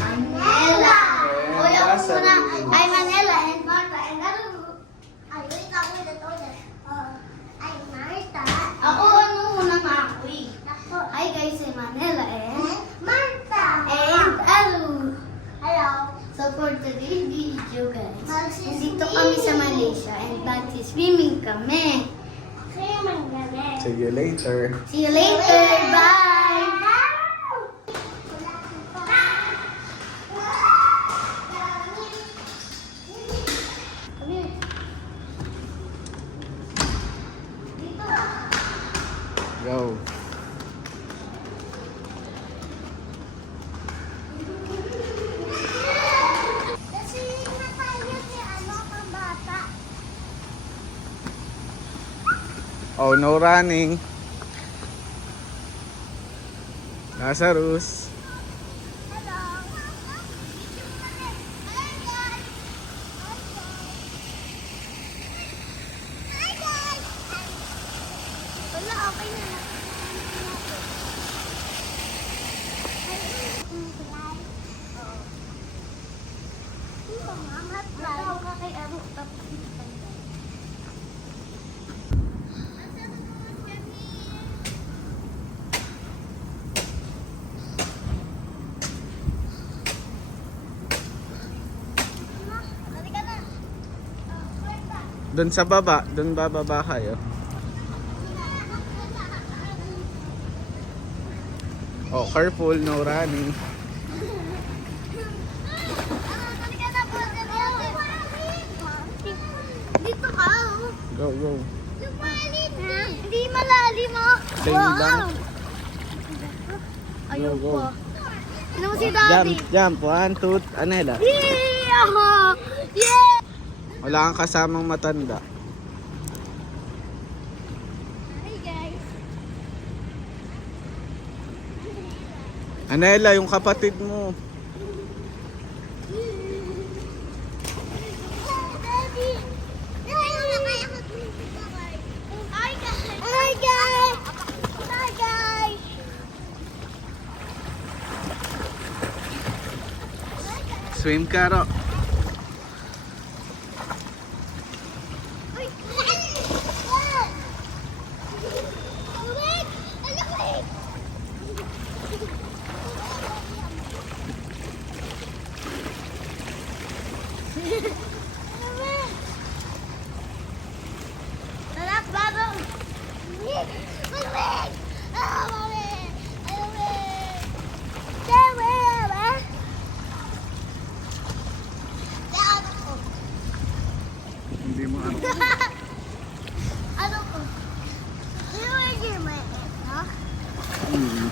Manila. Uy, ako Lazarus. muna. Ay, Manila and Martha. And ano? Ay, wait ako dito. Ay, Martha. Ako, ano muna nga ako eh. Hi guys, I'm Manila and Martha. And Alu. Hello. So for today's video guys, nandito kami sa Malaysia and swimming kami. Swimming kami. See you later. See you later. Bye. Go. Kasi natayo si ano pang bata. Oh, no running. Lazarus. Hello. Hi guys. Wala, okay na. Doon sa baba, doon bababa kayo. Oh, careful, no running. Dito ka. Go, go. Lumalim na. Hindi malalim oh. Same lang. Ayun Go, go. po. Ano mo si Jump, Daddy? jump. 1, 2, Anela. Yeah! Yeah! Wala kang kasamang matanda. Hi guys. Anela, yung kapatid mo. Daddy! Hi guys! Hi guys! Hi guys! Swim ka, Ro. Anak bago! Malamig! Ah, malamig! Malamig! Malamig! Hindi mo ano. Ano ko? You will give my head, no? Hmm.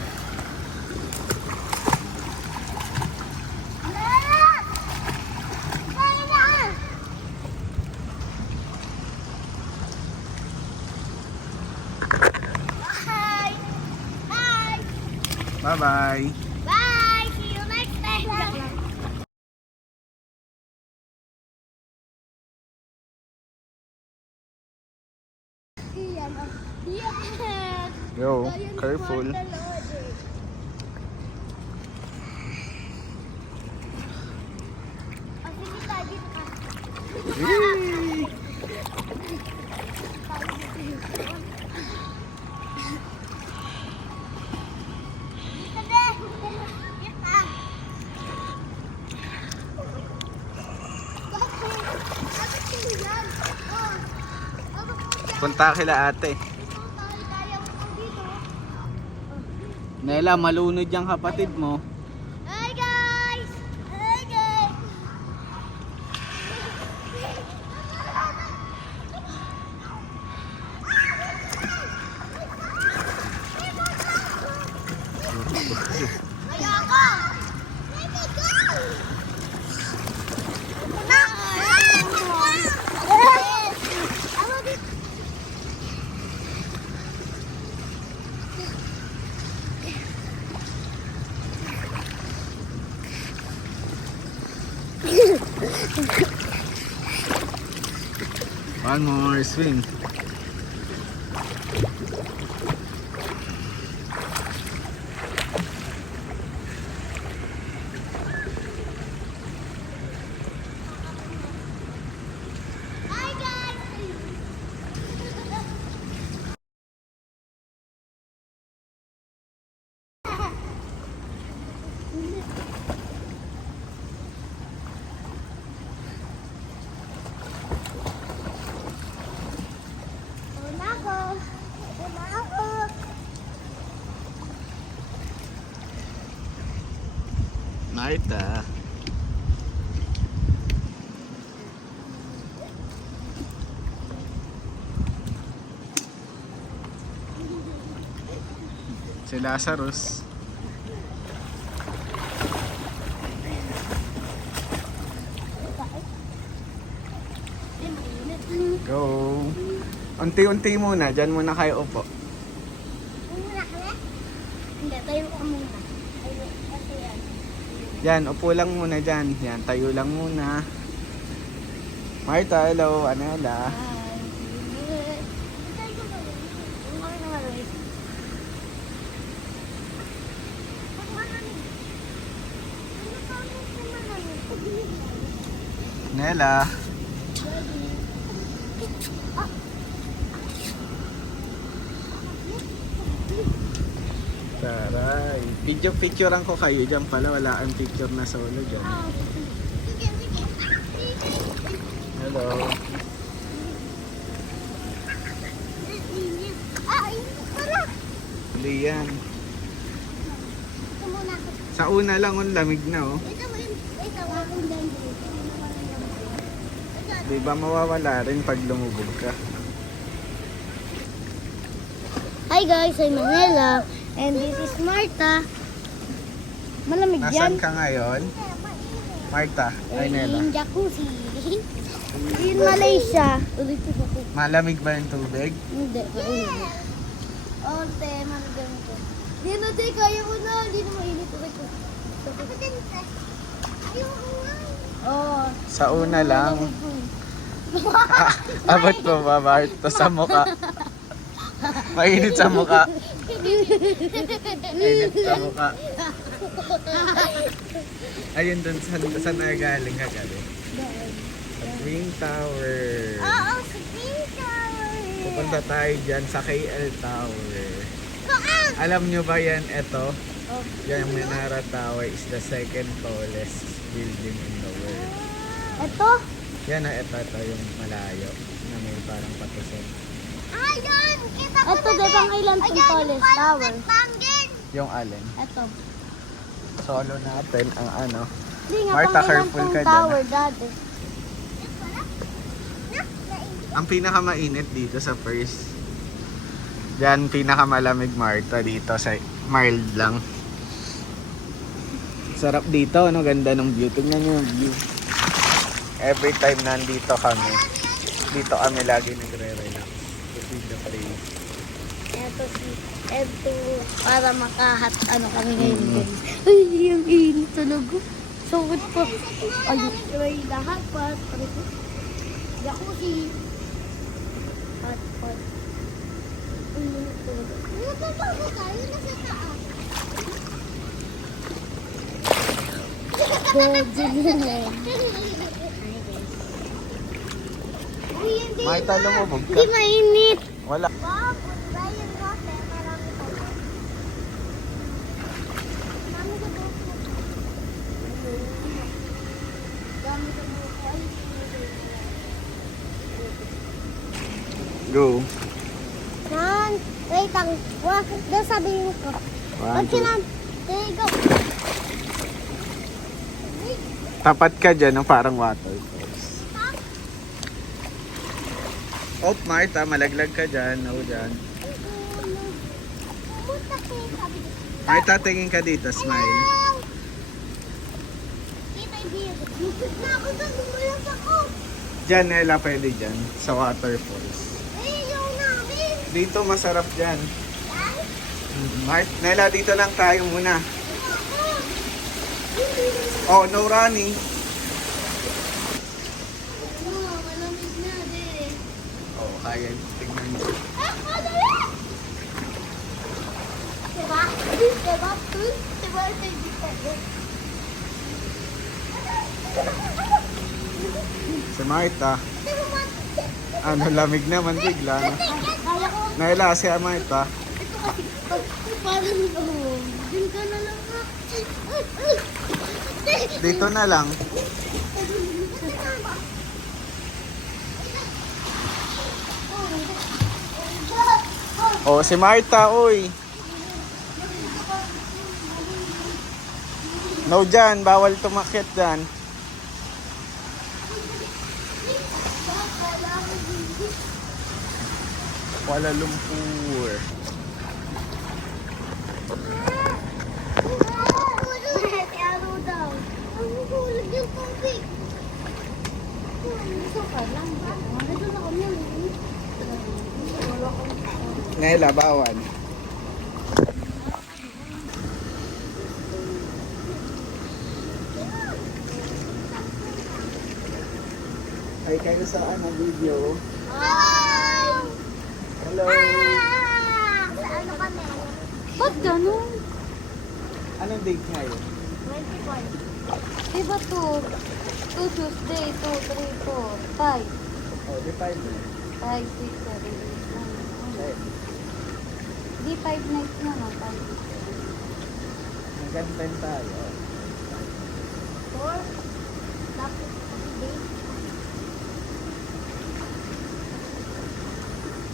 Anak! Kaya na! Bye! Bye! Bye-bye. Bye! See you next time! Yes! Yo, careful. Yee! Punta kila ate. Nela, malunod yung kapatid mo. Hi guys! Hi guys! Ayoko! Let me go! One more swing. Marta. Si Lazarus. Go. Unti-unti muna. Diyan muna kayo upo. Muna kami? Hindi, tayo ka muna. Kasi yan. Yan, upo lang muna dyan. Yan, tayo lang muna. Marta, hello. Anela. Nela. Taray. Picturean ko kayo dyan pala. Wala ang picture na solo dyan. Hello. Hindi yan. Sa una lang ang lamig na oh. Di ba mawawala rin pag lumubog ka? Hi guys, I'm Manila and this is Marta. Malamig Nasaan yan. ka ngayon? Marta, ay Nela. In jacuzzi. In Malaysia. Malamig ba yung tubig? Hindi. Ote, malamig ko. Hindi na, te. Kaya ko na. Hindi na mainit. Oh. Sa una lang. Abot mo ba, Marta, sa mukha? Mainit sa mukha. Mainit sa mukha. Ayun dun, saan na galing ka galing? Sa Twin Tower. Oo, sa Pink Tower. Pupunta tayo dyan sa KL Tower. Alam nyo ba yan, ito? Oh. Yan, yung Menara Tower is the second tallest building in the world. Ito? Yan na, ito yung malayo na may parang patusin. Ayun! Kita ko ito, di bang ilan itong tallest tower? Yung alin. Ito. Solo natin ang ano. Hindi nga, Marta, pang ilan careful itong ka dyan, tower, dati. Ang pinakamainit dito sa first. Diyan pinakamalamig, Marta, dito sa mild lang. Sarap dito, ano, ganda ng view. Tingnan nyo yung view. Every time nandito kami, dito kami lagi nagre-relax. To see the place. Ito, para makahat, ano kami ngayon, guys. Ay, yung init talaga. Sungkot po. Ay, may lahat pa. Jacuzzi. Hot pot. Ang init talaga. Nagbabago tayo, nasa taas. Marta, lumubog ka. Hindi mainit. Wala. Bob, Ryan Rote, marami pa ba? Marami ka ba? Dami ka ba? Go. Nan, wait lang. Doon sabihin ko. One, two. There you go. Tapat ka dyan, ng parang waterfalls. Oh, Marta, malaglag ka dyan. No, dyan. Pumunta kayo, sabi ko. Marta, tingin ka dito. Smile. Kita yung view. Lupit na ako doon. Bumulas ako. Dyan, Nela, pwede dyan. Sa waterfalls. Ayaw namin. Dito, masarap dyan. Yan. Nela, dito lang tayo muna. Oh, no running. Malamig na, de. Oh, kaya. Tignan mo. Diba? Diba? Diba? Si Marta. Ano, lamig naman bigla. No? Kaya ko. Nela, si Marta. Parang, dun ka na lang ha. Dito na lang. Oh, si Marta, oy. No dyan, bawal tumakyat dyan. Kuala Lumpur. Ano daw? Ang hulog yung tubig. Gusto ka lang. Nandun na kami. Ngayon, bawal. Ay, kayo saan ang video? Hi! Hello! Sa ano kami? Ba't ganun? Anong date ngayon? 24. Diba 2 Tuesday, 2, 3, 4, 5. Oh, di 5 na. 5, 6, 7, 8, 9. Okay. Di 5 nights na no? 5. Hanggang 10 tayo. 4. Tapos day.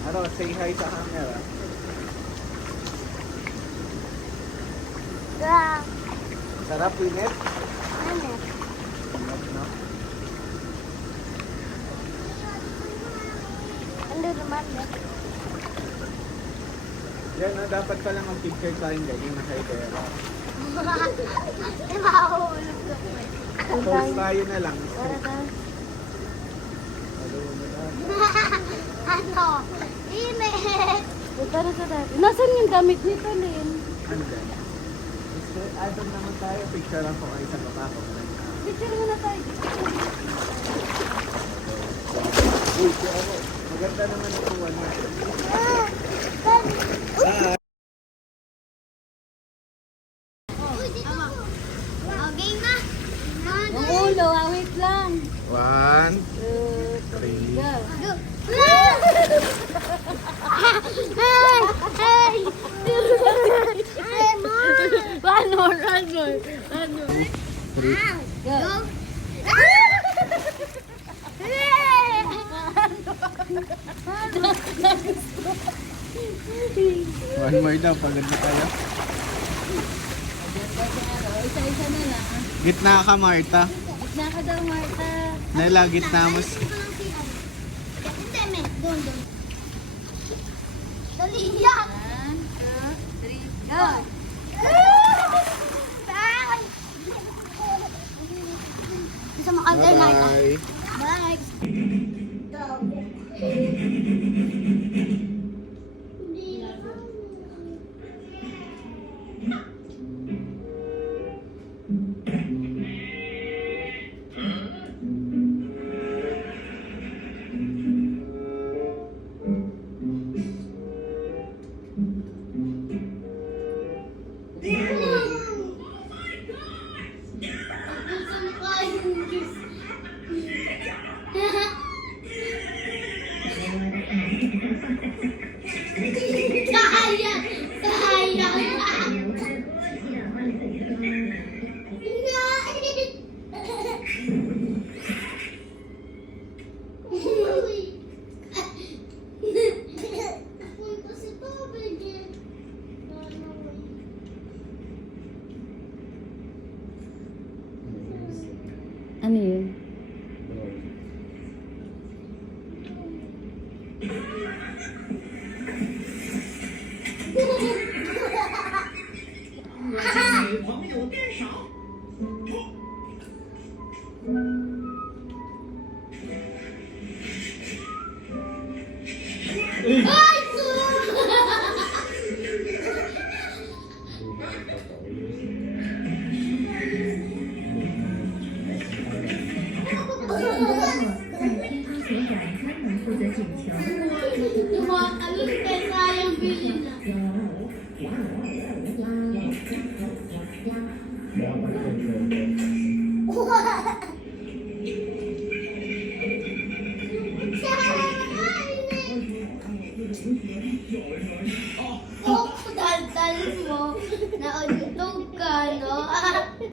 Ano, say hi sa camera. Sarap, init. Ano? Init, no? Ano naman? Yan, no, dapat pala mag-picture tayong ganyan na kayo. Mahulog ka po. Post tayo na lang. Para ka. Hello, madam. Ano? Init! Para sa dati. Nasaan yung gamit nito, Lynn? Ano dyan? Doon naman tayo. Picture lang po kayo sa baba ko. Picture mo na tayo. Uy, si ako. Maganda naman ang tuwan natin. Uy, dito po. Okay na. Ang ulo, wait lang. 1, 2, 3, go. One more. Go. One more daw, paganda tayo. Isa-isa na lang. Gitna ka, Marta. Gitna ka daw, Marta. Nela, gitna mo. Hindi, me. Doon. Dali yan. 1, 2, 3, go. Gusto mo kang ganyan? Bye. Bye. Sayang! Sayang! Ano yun? Ay, tumatalon kaya sayang bilhin na. Oh, dal mo. Na-audio